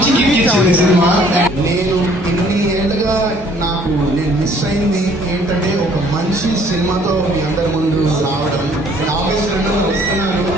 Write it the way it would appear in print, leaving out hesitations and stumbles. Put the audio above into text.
మంచి గిఫ్ట్ ఇచ్చింది సినిమా. నేను ఇన్ని ఏళ్ళుగా నేను మిస్ అయింది ఏంటంటే ఒక మంచి సినిమాతో మీ అందరి ముందు రావడం. ఆగస్ట్ 2 వస్తున్నాను.